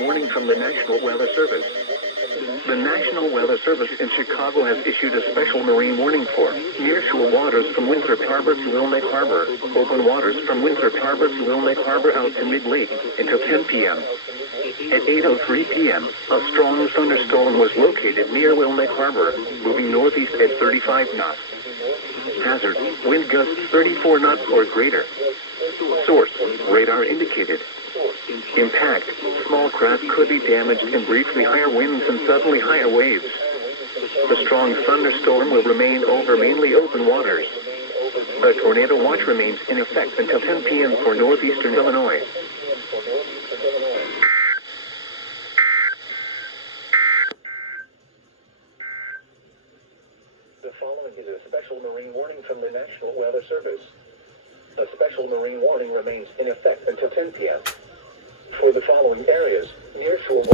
marine warning from the National Weather Service. The National Weather Service in Chicago has issued a special marine warning for nearshore waters from Winthrop Harbor to Wilmette Harbor, open waters from Winthrop Harbor to Wilmette Harbor out to mid-lake until 10 p.m. At 8:03 p.m., a strong thunderstorm was located near Wilmette Harbor, moving northeast at 35 knots. Hazard, wind gusts 34 knots or greater. Source, radar indicated. Impact, small craft could be damaged in briefly higher winds and suddenly higher waves. The strong thunderstorm will remain over mainly open waters. A tornado watch remains in effect until 10 p.m. for northeastern Illinois. The following is a special marine warning from the National Weather Service. A special marine warning remains in effect until 10 p.m. for the following areas, nearshore